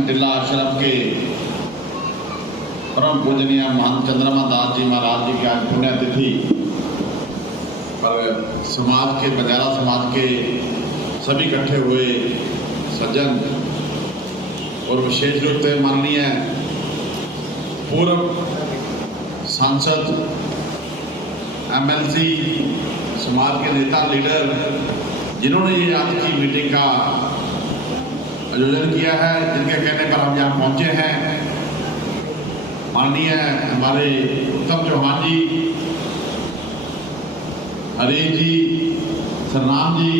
सत्संग टिल्ला आश्रम के परम पूजनीय महंत चंद्रमा दास जी महाराज जी की आज पुण्यतिथि पर समाज के बंजारा समाज के सभी इकट्ठे हुए सज्जन और विशेष रूप से माननीय पूर्व सांसद एमएलसी समाज के नेता लीडर जिन्होंने ये आज की मीटिंग का आयोजन किया है, जिनके कहने पर हम यहाँ पहुँचे हैं, माननीय हमारे उत्तम चौहान जी, हरीश जी, सरनाम जी,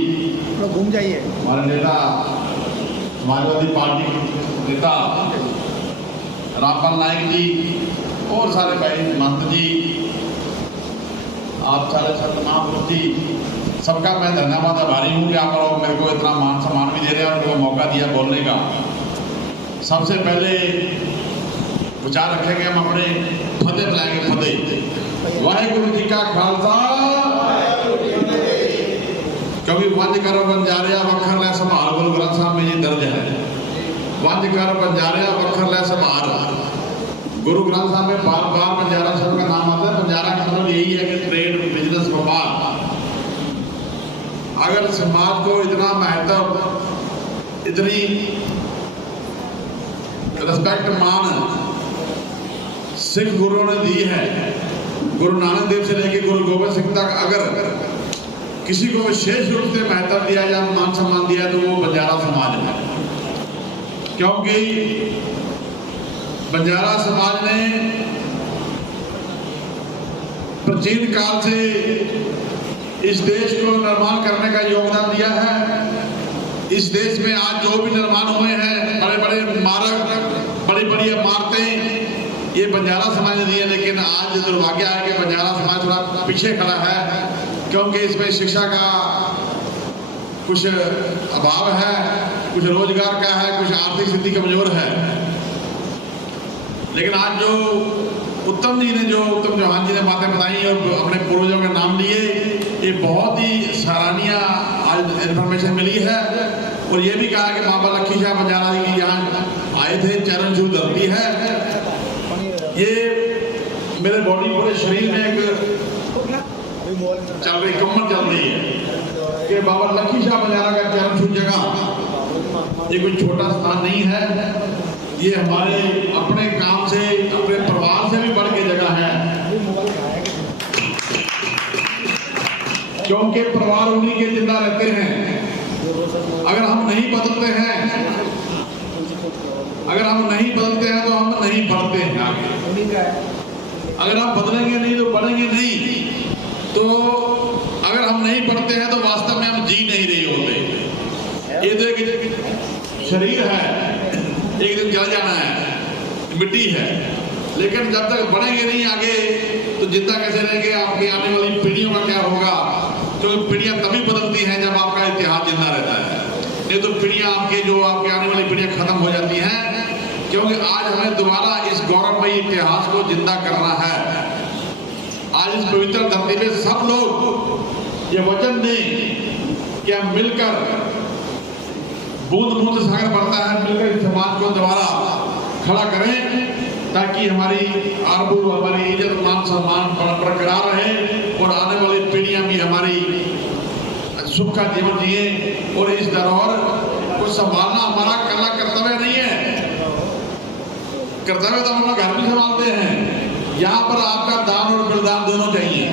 घूम जाइए, हमारे नेता समाजवादी पार्टी नेता रामपाल नायक जी और सारे भाई महंत जी, आप सारे तमाम जी, सबका मैं धन्यवाद आभारी हूँ कि आप लोग मेरे को इतना मान सम्मान भी दे रहे हैं और उनको मौका दिया बोलने का। सबसे पहले विचार रखेंगे हम अपने फतेह बुलाएंगे, फतेह वाहेगुरु जी का खालसा, कभी वंज कर बंजारिया वखर ले संभाल, गुरु ग्रंथ साहब में ये दर्ज है, वंज कर बंजारिया वखर ले संभाल। गुरु ग्रंथ साहब में बार बार बंजारा शब्द का नाम आता है। बंजारा का मतलब यही है कि ट्रेड, बिजनेस, व्यापार। अगर समाज को इतना महत्व, इतनी रिस्पेक्ट, मान सिख गुरुओं ने दी है, गुरु नानक देव से लेकर गुरु गोबिंद सिंह तक, अगर किसी को विशेष रूप से महत्व दिया या मान सम्मान दिया तो वो बंजारा समाज है। क्योंकि बंजारा समाज ने प्राचीन काल से इस देश को निर्माण करने का योगदान दिया है। इस देश में आज जो भी निर्माण हुए हैं, बड़े बड़े मार्ग, बड़ी बड़ी इमारतें, ये बंजारा समाज ने दी है। लेकिन आज दुर्भाग्य है कि बंजारा समाज थोड़ा पीछे खड़ा है, क्योंकि इसमें शिक्षा का कुछ अभाव है, कुछ रोजगार का है, कुछ आर्थिक स्थिति कमजोर है। लेकिन आज जो उत्तम चौहान जी ने बातें बताई और अपने पूर्वजों के नाम लिए, ये बहुत ही सराहनीय आज इन्फॉर्मेशन मिली है। और ये भी कहा कि बाबा लक्खी शाह बंजारा जी यहाँ आए थे, चरण छू धरती है। ये मेरे बॉडी, पूरे शरीर में एक चल रही कमर चल रही है कि बाबा लक्खी शाह बंजारा का चरण छू जगह ये कोई छोटा स्थान नहीं है। ये हमारे अपने काम से, अपने परिवार से भी बढ़ के जगह है, क्योंकि परिवार उन्हीं के जिंदा रहते हैं। अगर हम नहीं बदलते हैं, तो हम नहीं बढ़ते हैं आगे। अगर हम बदलेंगे नहीं तो बढ़ेंगे नहीं। तो अगर हम नहीं बढ़ते हैं तो वास्तव में हम जी नहीं रहे होते। ये तो एक शरीर है, एक दिन चला जाना है, मिट्टी है। लेकिन जब तक बढ़ेंगे नहीं आगे तो जिंदा कैसे रहेंगे? आपकी आने वाली पीढ़ियों का क्या होगा? क्योंकि पीढ़ियां तभी बदलती हैं जब आपका इतिहास जिंदा रहता है। नहीं तो पीढ़ियां आपकी आने वाली पीढ़ियां खत्म हो जाती हैं। क्योंकि आज हमें दोबारा इस गौरवमयी इतिहास को जिंदा करना है। आज इस पवित्र धरती पे सब लोग ये वचन दें कि हम मिलकर, बूंद बूंद सागर बढ़ता है, मिलकर इस समाज को दोबारा खड़ा करें, ताकि हमारी आबरू, हमारी इज्जत, मान सम्मान बरकरार रहे और आने वाली पीढ़ियां भी हमारी सुख का जीवन जिए। और इस धरोहर को संभालना हमारा कला कर्तव्य नहीं है। कर्तव्य तो हम अपना घर भी संभालते हैं। यहाँ पर आपका दान और बलिदान दोनों चाहिए।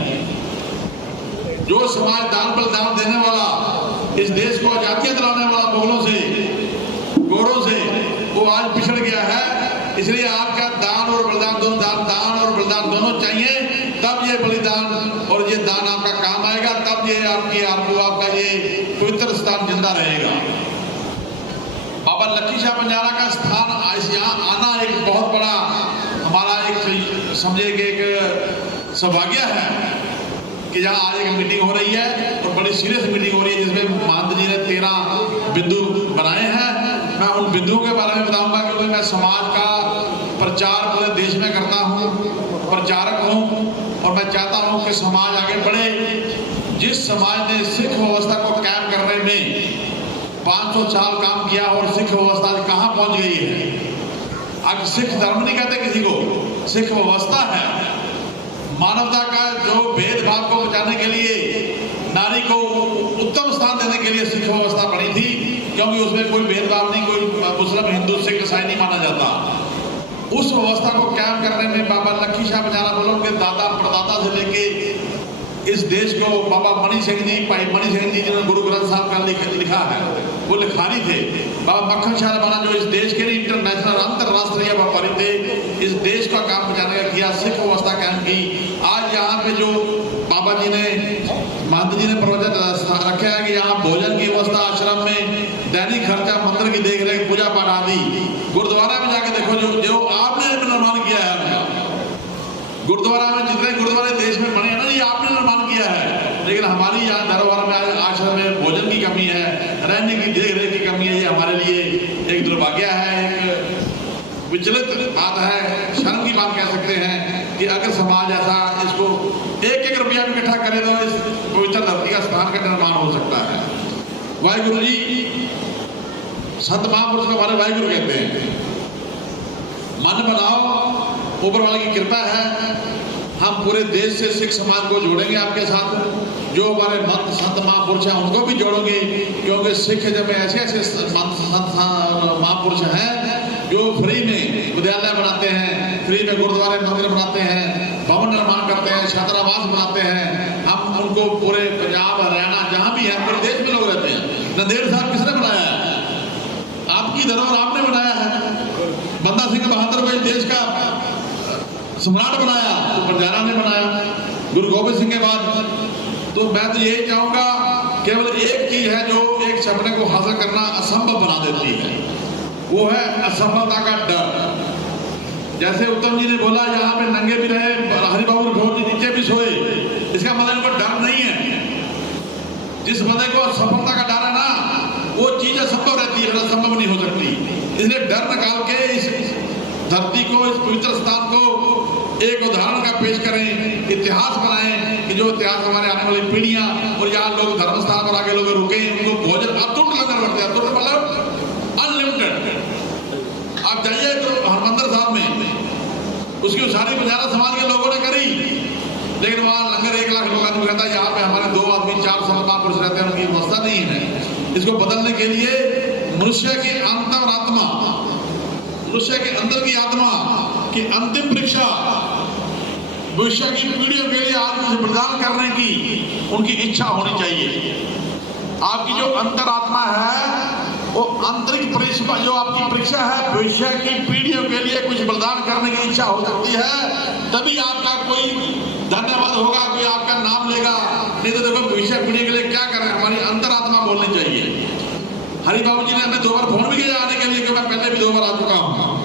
जो समाज दान बलिदान देने वाला, इस देश को आजादी दिलाने वाला मुगलों से, गोरों से, वो आज पिछड़ गया है। इसलिए आपका दान और बलिदान दोनों चाहिए। तब ये बलिदान और ये दान आपका काम आएगा। तब ये आपका ये पवित्र स्थान जिंदा रहेगा। बाबा लक्खी शाह बंजारा का स्थान यहाँ आना एक बहुत बड़ा हमारा एक समझे कि एक सौभाग्य है कि जहाँ आज एक मीटिंग हो रही है और बड़ी सीरियस मीटिंग हो रही है, जिसमें महंत जी ने 13 बिंदु बनाए हैं। मैं उन बिंदुओं के बारे में बताऊंगा, क्योंकि मैं समाज का प्रचार पूरे देश में करता हूँ, प्रचारक हूँ, और मैं चाहता हूँ कि समाज आगे बढ़े। जिस समाज ने सिख व्यवस्था को कायम करने में 500 साल काम किया और सिख व्यवस्था कहाँ पहुंच गई है। अब सिख धर्म नहीं कहते किसी को, सिख व्यवस्था है। मानवता का जो भेदभाव को बचाने के लिए, नारी को उत्तम स्थान देने के लिए सिख व्यवस्था बनी थी, क्योंकि उसमें कोई भेदभाव नहीं, कोई मुस्लिम हिंदू सिख ईसाई नहीं माना जाता। उस व्यवस्था को कायम करने में बाबा लखी शाह बजारा बोलो के दादा परदादा से लेके इस देश को बाबा मणि सिंह जी, भाई मणि सिंह जी जिन्होंने गुरु ग्रंथ साहब का लिखा है, वो लिखारी थे। बाबा मक्खन शाह रबाना जो इस देश के लिए इंटरनेशनल अंतरराष्ट्रीय व्यापारी थे, इस देश का काम बचाने का किया, सिख व्यवस्था कायम की। आज यहाँ पे जो बाबा जी ने, महंत जी ने प्रवचन रखे है कि यहाँ भोजन की व्यवस्था, आश्रम में दैनिक खर्चा, मंदिर की देख रेख, पूजा पाठ आदि, गुरुद्वारा में जाके देखो जो आपने निर्माण किया है, गुरुद्वारा में जितने गुरुद्वारे देश में बने हैं ना, ये आपने निर्माण किया है। लेकिन हमारी यहाँ धरोहर में, आश्रम में भोजन की कमी है, रहने की देख रेख की कमी है। ये हमारे लिए एक दुर्भाग्य है, एक विचलित बात है, शर्म की बात कह सकते हैं कि अगर समाज ऐसा इसको 1-1 रुपया भी इकट्ठा करे तो इस पवित्र धरती का स्थान का निर्माण हो सकता है। वाहिगुरु जी, संत महापुरुष को हमारे वाहिगुरु कहते हैं। मन बनाओ, ऊपर वाले की कृपा है, हम पूरे देश से सिख समाज को जोड़ेंगे आपके साथ। जो हमारे मंत संत महापुरुष हैं उनको भी जोड़ोगे, क्योंकि सिख जब ऐसे ऐसे संत महापुरुष हैं जो फ्री में विद्यालय बनाते हैं, फ्री में गुरुद्वारे मंदिर बनाते हैं, भवन निर्माण करते हैं, छात्रावास बनाते हैं। हम उनको पूरे पंजाब, हरियाणा जहां भी है, पूरे देश में लोग रहते हैं। नंदेड़ साहब किसने बनाया है? आपकी धरोहर आपने बनाया है। बंदा सिंह बहादुर को देश का सम्राट बनाया तो बंजारा ने बनाया, गुरु गोबिंद सिंह के बाद। तो मैं तो यही चाहूंगा, केवल एक चीज है जो एक सपने को हासिल करना असंभव बना देती है, वो है असफलता का डर। जैसे उत्तम जी ने बोला, यहाँ पे नंगे भी रहे, हरिबाबू भोज नीचे भी सोए, इसका मतलब इनको डर नहीं है। जिस बंदे को सफलता का डर है ना, वो चीज असंभव रहती है, असंभव नहीं हो सकती। इसलिए डर निकाल के इस धरती को, इस पवित्र स्थान को एक उदाहरण का पेश करें, इतिहास बनाएं कि जो इतिहास हमारे आने वाली पीढ़ियां, और यहाँ लोग धर्म स्थान पर आके लोग रुके, उनको भोजन अतुट लंगर करते हैं। अतुट मतलब अनलिमिटेड। आप जाइए तो हरमंदिर साहब में उसकी उसारी बंजारा समाज के लोगों ने करी, लेकिन वहां लंगर 1 लाख लोग आदमी रहता है। यहाँ पे हमारे 2 आदमी 4 संत महापुरुष रहते हैं, उनकी व्यवस्था नहीं है। इसको बदलने के लिए मनुष्य की अंतरात्मा, मनुष्य के अंदर की आत्मा की अंतिम परीक्षा, भविष्य की पीढ़ियों के लिए आत्मा से प्रदान करने की उनकी इच्छा होनी चाहिए। आपकी जो अंतरात्मा है, वो आंतरिक परीक्षा, जो आपकी परीक्षा है, भविष्य की पीढ़ियों के लिए कुछ बलिदान करने की इच्छा हो सकती है, तभी आपका कोई धन्यवाद होगा, कोई आपका नाम लेगा। नहीं तो देखो, भविष्य पीढ़ी के लिए क्या करें, हमारी अंतरात्मा बोलनी चाहिए। हरि बाबू जी ने हमें 2 बार फोन भी किया आने के लिए, कि मैं पहले भी 2 बार आ चुका हूँ।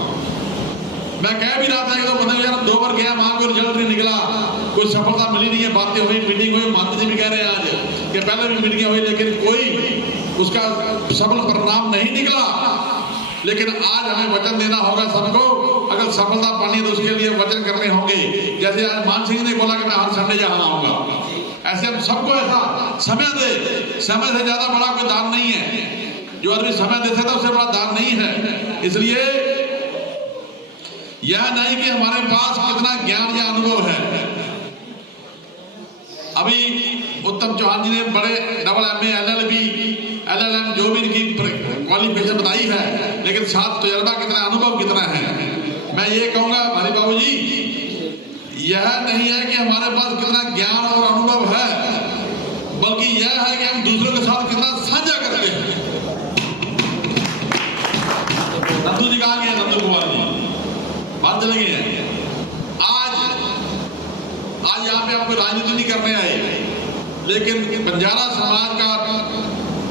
मैं कह भी रहा था कि तो बंदे यार 2 बार गया, वहां कोई रिजल्ट नहीं निकला, कोई सफलता मिली नहीं है, बातें हुई, मीटिंग हुई, महंत जी भी कह रहे हैं आज कि पहले भी मीटिंग हुई, लेकिन कोई उसका सफल परिणाम नहीं निकला। लेकिन आज हमें वचन देना होगा सबको, अगर सफलता पानी है तो उसके लिए वचन करने होंगे। जैसे आज मान सिंह ने बोला कि मैं हर संडे यहाँ आऊंगा, ऐसे हम सबको ऐसा समय दे। समय से ज्यादा बड़ा कोई दान नहीं है, जो आदमी समय देता है उससे बड़ा दान नहीं है। इसलिए यह नहीं कि हमारे पास कितना ज्ञान या अनुभव है। अभी उत्तम चौहान जी ने बड़े डबल MA, LLB, LLM जो भी इनकी क्वालिफिकेशन बताई है, लेकिन साथ तजुर्बा कितना, अनुभव कितना है। मैं ये कहूंगा हरि बाबू जी, यह नहीं है कि हमारे पास कितना ज्ञान और अनुभव है, बल्कि यह है कि हम दूसरों के साथ कितना साझा करते हैं। नंदू जी कहाँ गए? नंदू कुमार जी बात चले गए हैं। आज यहाँ पे आपको राजनीति नहीं करने आए, लेकिन बंजारा समाज का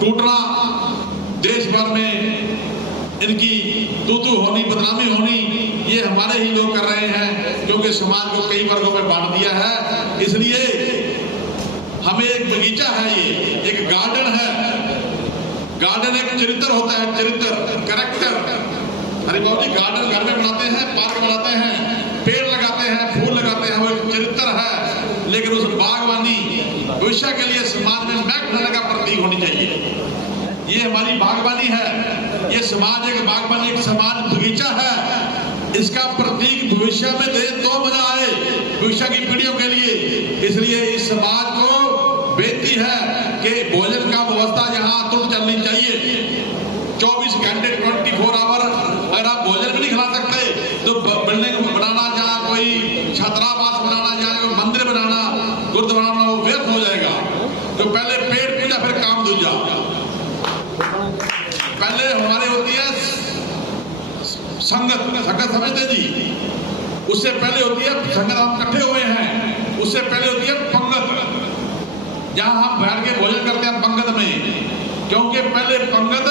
टूटना, देश भर में इनकी तू होनी, बदनामी होनी, ये हमारे ही लोग कर रहे हैं, क्योंकि समाज को कई वर्गों में बांट दिया है। इसलिए हमें एक बगीचा है, ये एक गार्डन है। गार्डन एक चरित्र होता है, चरित्र, कैरेक्टर। हरि बाबू जी गार्डन घर में बनाते हैं, पार्क बनाते हैं, पेड़ लगाते हैं, फूल लगाते हैं, वो एक चरित्र है। लेकिन उस बागवानी भविष्य के लिए समाज में महक होने का प्रतीक होनी चाहिए। ये हमारी बागवानी इसका प्रतीक भविष्य में दे तो मजा आए भविष्य की पीढ़ियों के लिए। इसलिए इस समाज को बेनती है कि भोजन का व्यवस्था यहाँ तुरंत चलनी चाहिए। 24 घंटे 24 आवर अगर आप भोजन भी नहीं खिला सकते तो बिल्डिंग बनाना, जहाँ कोई छात्रावास बनाना, जहाँ कोई मंदिर बनाना, गुरुद्वारा बनाना, वो व्यर्थ हो जाएगा। तो पहले पेट पूजा फिर काम दूजा। पहले हमारे होती है संगत समझते जी, उससे पहले होती है संगत, हम इकट्ठे हुए हैं, उससे पहले होती है पंगत, जहां हम बैठ के भोजन करते हैं पंगत में। क्योंकि पहले पंगत,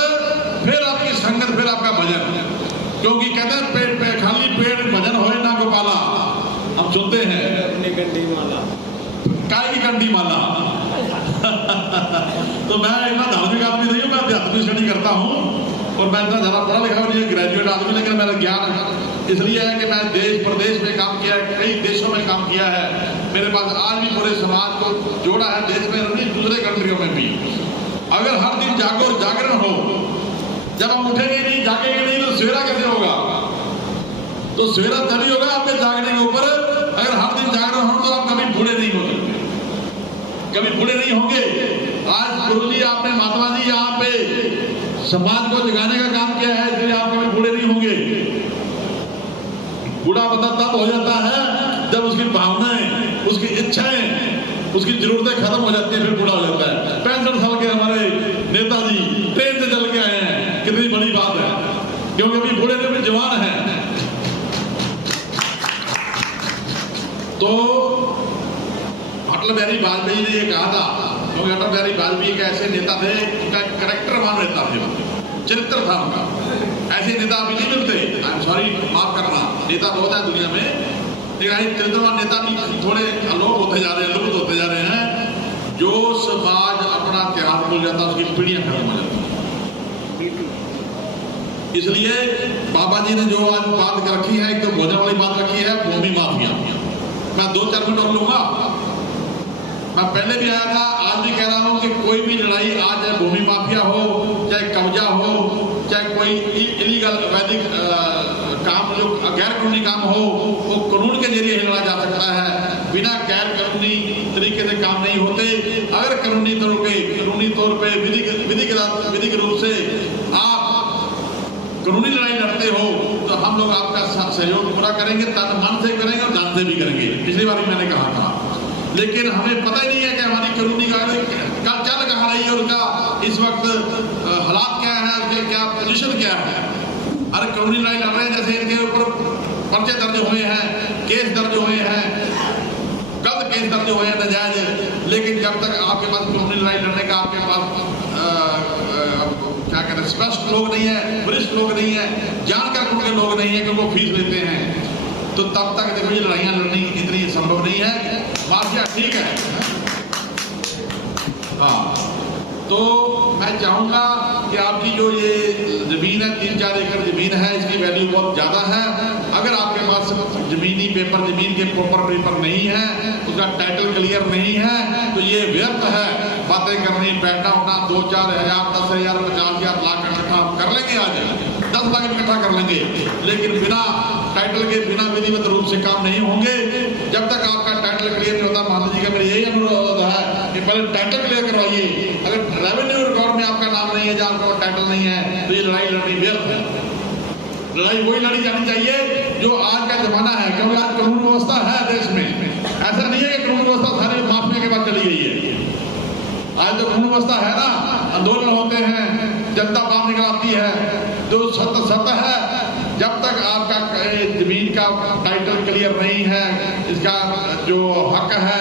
फिर आपकी संगत, फिर आपका भजन। क्योंकि कहते हैं पेट पे खाली पेट भजन होए ना गोपाला, हम सुनते हैं अपनी कंडी माला, काय की कंडी माला। तो मैं इतना धार्मिक आदमी नहीं हूँ, मैं आध्यात्मिक स्टडी करता हूँ और मैं इतना ज्यादा पढ़ा लिखा नहीं, ग्रेजुएट आदमी, लेकिन मेरा ज्ञान इसलिए है कि मैं देश प्रदेश में काम किया है, कई देशों में काम किया है। मेरे पास आज भी पूरे समाज को जोड़ा है, देश में नहीं, दूसरे कंट्रियों में भी। अगर हर दिन जागो और जागरण हो, जब हम उठेंगे नहीं, जागेंगे नहीं, तो सवेरा कैसे होगा? तो सवेरा तभी होगा आपके जागने के ऊपर। अगर हर दिन जागरण हो तो आप कभी बूढ़े नहीं हो सकते, कभी बूढ़े नहीं होंगे। आज गुरुजी, आपने, महात्मा जी यहाँ पे समाज को जगाने का काम किया है, इसलिए आप कभी बूढ़े नहीं होंगे। बूढ़ा बंदा तब हो जाता है जब उसकी भावनाएं, उसकी इच्छाएं, उसकी जरूरतें खत्म हो जाती है, फिर बूढ़ा हो जाता है। 65 साल के हमारे नेताजी ट्रेन से चल के आए हैं, कितनी बड़ी बात है, क्योंकि अभी बूढ़े में जवान है। तो अटल बिहारी वाजपेयी ने ये कहा था, क्योंकि अटल बिहारी वाजपेयी एक ऐसे नेता थे, उनका कैरेक्टरवान नेता थे, चरित्र था उनका। ऐसे नेता अभी नहीं मिलते, आई एम सॉरी, माफ करना, नेता बहुत है दुनिया में, लेकिन चरित्रवान नेता भी थोड़े अलोप होते जा रहे हैं, लुप्त होते जा रहे हैं। जो समाज अपना इतिहास भूल जाता है, उसकी पीढ़ियां खत्म हो जाती है। इसलिए बाबा जी ने जो आज बात रखी है, एक तो भोजन वाली बात रखी है, भूमि माफिया। मैं 2-4 मिनट और लूंगा। मैं पहले भी आया था, आज भी कह रहा हूं कि कोई भी लड़ाई, आज चाहे भूमि माफिया हो, चाहे कब्जा हो, चाहे कोई इलीगल वैदिक काम, जो गैर कानूनी काम हो, वो कानून के जरिए ही लड़ा जा सकता है। बिना गैर कानूनी तरीके से काम नहीं होते। अगर कानूनी तौर पे विधिक रूप से आप कानूनी लड़ाई लड़ते हो तो हम लोग आपका सहयोग पूरा करेंगे, तन मन से करेंगे और धन से भी करेंगे। पिछली बार मैंने कहा था, लेकिन हमें पता ही नहीं है कि हमारी कानूनी का चल कहाँ रही है, उनका इस वक्त हालात क्या है, उनके क्या पोजीशन क्या है। अरे कानूनी लड़ाई लड़ रहे हैं, जैसे इनके ऊपर पर्चे दर्ज हुए हैं, केस दर्ज हुए हैं, गलत केस दर्ज हुए हैं नाजायज। लेकिन जब तक आपके पास कानूनी लड़ाई लड़ने का आपके पास क्या कहते हैं, स्पष्ट लोग नहीं है, वरिष्ठ लोग नहीं है, जानकार उनके लोग नहीं है, क्योंकि वो फीस लेते हैं, तो तब तक देखो ये लड़ाइयां लड़नी इतनी संभव नहीं है। माफिया ठीक है, हाँ। तो मैं चाहूंगा कि आपकी जो ये जमीन है, 3-4 एकड़ जमीन है, इसकी वैल्यू बहुत ज्यादा है। अगर आपके पास जमीनी पेपर, जमीन के प्रॉपर पेपर नहीं है, उसका टाइटल क्लियर नहीं है, तो ये व्यर्थ है बातें करनी, बैठना उठना। 2-4 हजार, 10,000, 50,000, लाख इकट्ठा हम कर लेंगे, आज 10 लाख इकट्ठा कर लेंगे, लेकिन बिना टाइटल के, बिना विधिवत रूप से काम नहीं होंगे। जब तक आपका टाइटल क्लियर नहीं होता, महाराज जी का मेरा यही अनुरोध है कि पहले टाइटल क्लियर करवाइए। अगर रेवेन्यू रिकॉर्ड में आपका नाम नहीं है, जहाँ आपका टाइटल नहीं है, तो ये लड़ाई लड़नी व्यर्थ है। लड़ाई वही लड़ी जानी चाहिए जो आज का जमाना है, क्योंकि आज कानून व्यवस्था है देश में। ऐसा नहीं है कि कानून व्यवस्था सारी माफिया के बाद चली गई है। आज तो कानून व्यवस्था है ना, आंदोलन होते हैं, जनता बाहर निकल आती है, जो सत्य है। जब तक आपका जमीन का टाइटल क्लियर नहीं है, इसका जो हक है,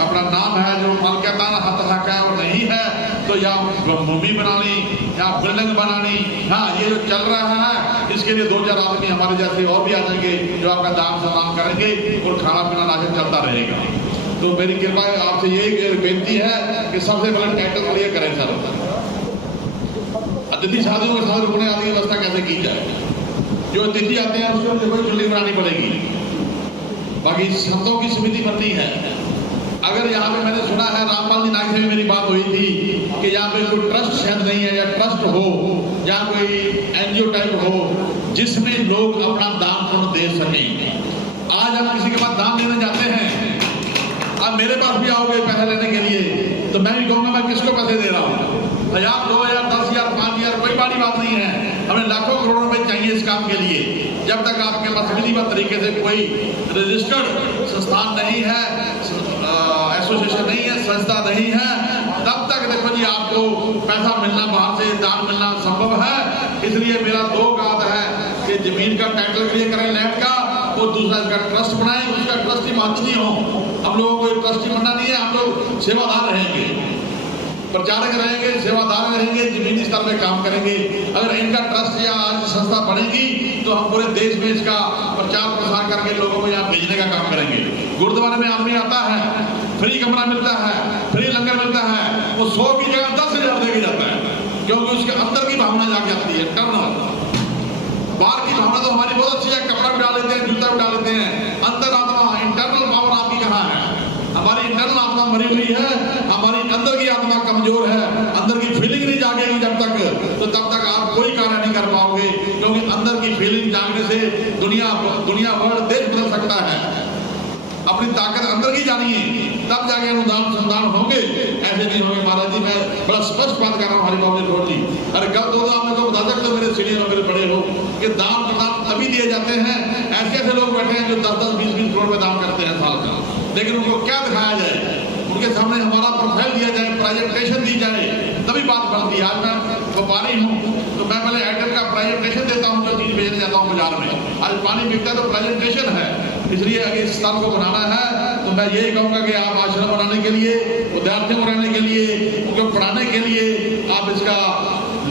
अपना नाम है, जो मालकियताना हक है वो नहीं है, तो या भूमि बनानी या बिल्डिंग बनानी, हाँ, ये जो चल रहा है, इसके लिए 2-4 आदमी हमारे जैसे और भी आ जाएंगे जो आपका दाम सम्मान करेंगे और खाना पीना राशन चलता रहेगा। तो मेरी कृपा आपसे यही बेनती है कि सबसे पहले टाइटल क्लियर करें सर। अतिथि शादियों के साथ रुकने आदि की व्यवस्था कैसे की जाए? जो अतिथि आते हैं उसको कोई चुल्ली बनानी पड़ेगी। बाकी संतों की समिति बननी है। अगर यहाँ पे मैंने सुना है, रामपाल जी नाग से भी मेरी बात हुई थी कि यहाँ पे कोई ट्रस्ट शायद नहीं है, या ट्रस्ट हो या कोई एनजीओ टाइप हो जिसमें लोग अपना दान पुण्य दे सकें। आज हम किसी के पास दान लेने जाते हैं, अब मेरे पास भी आओगे पैसे लेने के लिए, तो मैं भी कहूँगा मैं किसको पैसे दे रहा हूँ? 1000, 2000, 10,000, 5,000 कोई बड़ी बात नहीं है, हमें लाखों करोड़ों रुपए चाहिए इस काम के लिए। जब तक आपके पास विधिवत तरीके से कोई रजिस्टर्ड संस्थान नहीं है, एसोसिएशन नहीं है, संस्था नहीं है, तब तक देखो जी आपको पैसा मिलना, बाहर से दान मिलना संभव है। इसलिए मेरा 2 बात है कि जमीन का टाइटल क्लियर करें लैंड का, और दूसरा इसका ट्रस्ट बनाएं, उसका ट्रस्टी माननी हो। हम लोगों को ट्रस्टी बनना नहीं है, हम लोग सेवादार रहेंगे, प्रचारक रहेंगे, सेवादार रहेंगे, जमीनी स्तर पे काम करेंगे। अगर इनका ट्रस्ट या आज संस्था बनेगी तो हम पूरे देश में इसका प्रचार प्रसार करके लोगों को यहाँ भेजने का काम करेंगे। गुरुद्वारे में आदमी आता है, फ्री कमरा मिलता है, फ्री लंगर मिलता है, वो 100 की जगह 10,000 देके जाता है, क्योंकि उसके अंदर की भावना जाके आती है। टर्नल बाहर की भावना तो हमारी बहुत अच्छी है, कपड़ा भी डाल लेते हैं, जूता भी डाल लेते हैं, अंतर आत्मा इंटरनल पावर आपकी कहाँ है? हमारी इंटरनल आत्मा मरी हुई है, हमारी अंदर की आत्मा कमजोर है, अंदर की फीलिंग नहीं जागेगी जब तक, तो तब तक आप कोई कार्य नहीं कर पाओगे। क्योंकि अंदर की फीलिंग जागने से दुनिया भर देश बदल सकता है। अपनी ताकत अंदर की जानिए, तब जाके अनुदान संदान होंगे, ऐसे नहीं होंगे। महाराज जी मैं बड़ा स्पष्ट बात कर रहा हूँ, हरिबाबू रिपोर्ट जी, अरे कल 2 आप मेरे को बता सकते हो, मेरे सीनियर मेरे बड़े हो, कि दान प्रदान तभी दिए जाते हैं। ऐसे ऐसे लोग बैठे हैं जो 10-10, 20-20 करोड़ में दान करते हैं साल का, लेकिन उनको क्या दिखाया जाए? उनके सामने हमारा प्रोफाइल दिया जाए, प्रेजेंटेशन दी जाए, तभी बात बनती है। आज मैं व्यापारी हूँ तो मैं पहले आइटम का प्रेजेंटेशन देता हूँ, जो चीज बेचने जाता हूँ बाजार में। आज पानी बिकता है तो प्रेजेंटेशन है, इसलिए अगर इस स्थान को बनाना है तो मैं यही कहूँगा कि आप आश्रम बनाने के लिए, विद्यार्थियों को रहने के लिए, उनको पढ़ाने के लिए आप इसका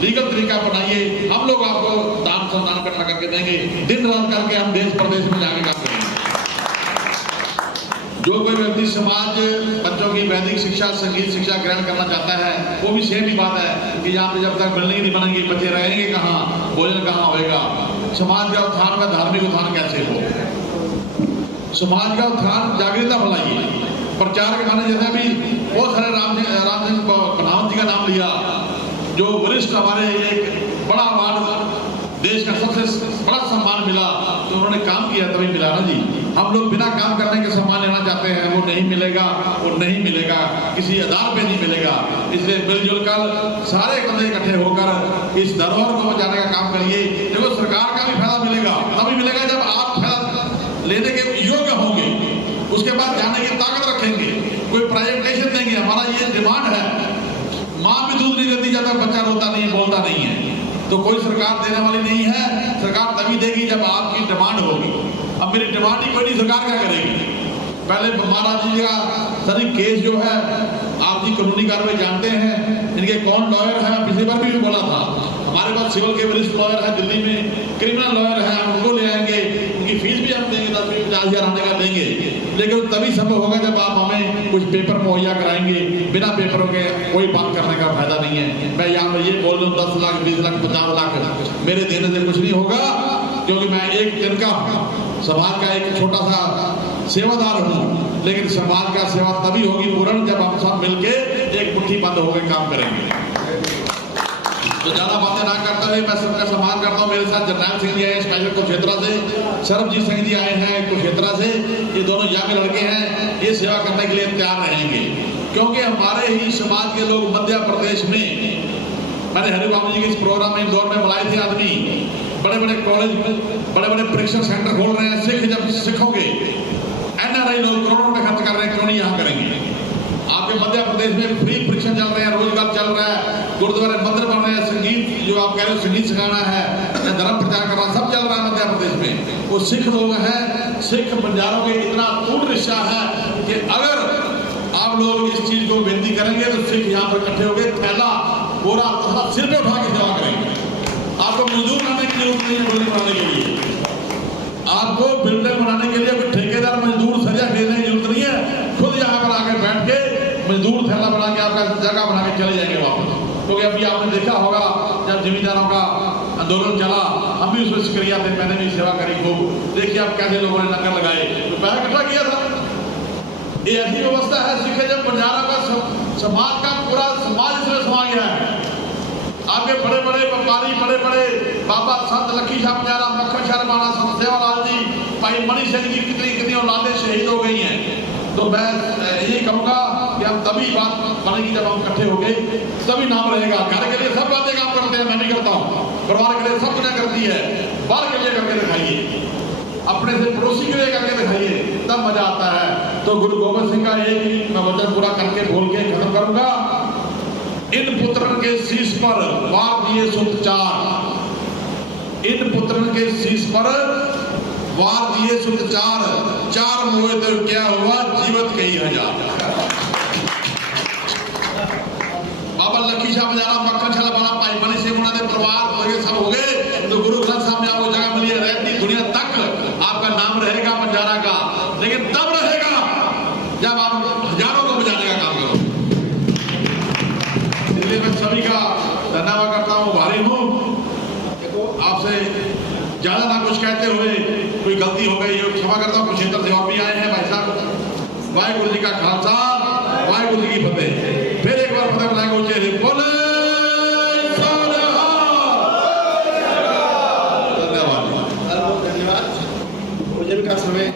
लीगल तरीका बनाइए। हम लोग आपको दान संदान इकट्ठा करके देंगे, दिन रात करके हम देश प्रदेश में जाके काम करेंगे। जो कोई व्यक्ति समाज बच्चों की वैदिक शिक्षा, संगीत शिक्षा ग्रहण करना चाहता है, वो भी सेम ही बात है कि यहाँ पे जब तक बिल्डिंग नहीं बनेंगी, बच्चे रहेंगे कहाँ, भोजन कहाँ होएगा? समाज का उत्थान में धार्मिक उत्थान कैसे हो? समाज का उत्थान जागृता फैलाइए, प्रचार के माने जैसे अभी बहुत सारे राम सिंह बनावट जी का नाम लिया, जो वरिष्ठ हमारे एक बड़ा अवार्ड, देश का सबसे बड़ा सम्मान मिला, तो उन्होंने काम किया तभी मिला ना जी। हम लोग बिना काम करने के सम्मान लेना चाहते हैं, वो नहीं मिलेगा, वो नहीं मिलेगा, किसी आधार पे नहीं मिलेगा। इसलिए मिलजुल कर सारे बंदे इकट्ठे होकर इस धरोहर को बचाने का काम करिए। देखो सरकार का भी फायदा मिलेगा, तभी मिलेगा जब आप फायदा लेने के योग्य होंगे, उसके बाद जाने की ताकत रखेंगे, कोई प्रेजेंटेशन देंगे। हमारा ये डिमांड है, माँ भी दूध नहीं देती जब तक बच्चा रोता नहीं है, बोलता नहीं है, तो कोई सरकार देने वाली नहीं है। सरकार तभी देगी जब आपकी डिमांड होगी। अब मेरी डिमांड ही कोई नहीं, सरकार क्या करेगी? पहले महाराज जी का सभी केस जो है, आप जी कानूनी कार्रवाई जानते हैं, इनके कौन लॉयर है, पिछली बार भी बोला था, हमारे पास सिविल के वरिष्ठ लॉयर है, दिल्ली में क्रिमिनल लॉयर है, हम उनको ले आएंगे, उनकी फीस भी हम देंगे, 10-50,000 आने का देंगे, लेकिन तभी संभव होगा जब आप हमें कुछ पेपर मुहैया कराएंगे। बिना पेपरों के कोई बात करने का फायदा नहीं है। मैं यहाँ पर ये बोल दूँ 10 लाख, 20 लाख, 50 लाख मेरे देने से कुछ नहीं होगा, क्योंकि मैं एक दिन का समाज का एक छोटा सा सेवादार हूँ। लेकिन समाज का सेवा तभी होगी पूर्ण जब हम सब मिलके एक मुट्ठी बंद होकर काम करेंगे। तो ज्यादा बातें ना करते हुए मैं सबका सम्मान करता हूँ। मेरे साथ जरनैल सिंह जी आए स्पेशल कुरुक्षेत्र से, सरबजीत सिंह जी आए हैं कुरुक्षेत्र से। ये दोनों यंग लड़के हैं, ये सेवा करने के लिए तैयार रहेंगे, क्योंकि हमारे ही समाज के लोग मध्य प्रदेश में, मैंने हरिबाबू जी के इस प्रोग्राम में इंदौर में बुलाए थे आदमी, बड़े बड़े कॉलेज में बड़े बड़े परीक्षण सेंटर खोल रहे हैं। सिख जब सीखोगे, एनआरआई लोग करोड़ों रुपए खर्च कर रहे हैं, क्यों नहीं यहाँ करेंगे? आपके मध्य प्रदेश में फ्री परीक्षण चल रहे हैं, रोजगार चल रहा है, गुरुद्वारे मंदिर बन रहे हैं, संगीत जो आप कह रहे हो संगीत सिखाना है, धर्म प्रचार करना, सब चल रहा है मध्य प्रदेश में। वो सिख लोग हैं, सिख बंजारों के इतना टूट रिश्ता है कि अगर आप लोग इस चीज को विनती करेंगे तो सिख यहाँ पर इकट्ठे हो गए, थैला पूरा सिर पे उठा के सेवा करेंगे। आपको मजदूर बनाने की जरूरत नहीं है, बिल्डिंग बनाने के लिए, आपको बिल्डिंग बनाने के लिए ठेकेदार मजदूर सरिया खरीदने की जरूरत नहीं है। खुद यहाँ पर आकर बैठ के मजदूर थैला बना के आपका जगह बना के चले जाएंगे वापस। क्योंकि अभी आपने देखा होगा जब जमींदारों का आंदोलन चला, हम भी उसमें सक्रिय थे, मैंने भी सेवा करी खूब। देखिए आप कैसे लोगों ने लंगर लगाए, तो पैसा इकट्ठा किया था। ये ऐसी व्यवस्था है सिखे जब बंजारा का समाज का पूरा समाज इसमें समा गया है। आपके बड़े बड़े व्यापारी, बड़े बड़े बाबा संत लक्खी शाह बंजारा, मक्खन शर्माना, सेवालाल जी, भाई मणि सिंह जी कितनी औलादें शहीद हो गई हैं। तो मैं यही कहूंगा कि हम तभी बात बनेगी जब हम इकट्ठे हो गए, तभी नाम रहेगा। घर के लिए सब बातें काम करते हैं, मैं नहीं करता हूँ, परिवार के लिए सब दुनिया करती है, बाहर के लिए करके दिखाइए, अपने से पड़ोसी के लिए करके दिखाइए, तब मजा आता है। तो गुरु गोबिंद सिंह का एक मैं वचन पूरा करके बोल के खत्म करूंगा। इन पुत्रन के शीश पर वार दिए सुत चार, इन पुत्रन के शीश पर वार दिए सुत चार, चार मोए तो क्या हुआ जीवत कई हजार। बाबा लखी शाह बजाना मक्खन छला बना पाई मणि सिंह उन्होंने परिवार लगे सब हो गए। तो गुरु ग्रंथ साहब ने आपको जगह मिली है, रहती दुनिया तक आपका नाम रहेगा बंजारा का, लेकिन तब रहेगा जब आप हजारों को बजाने का काम करो। इसलिए मैं सभी का धन्यवाद करता हूँ, भारी हूँ। आपसे ज्यादा ना कुछ कहते हुए कोई गलती हो गई हो क्षमा करता हूँ। कुछ क्षेत्र से और भी आए हैं भाई साहब। वाहिगुरु जी का खालसा, वाहिगुरु जी की फतेह।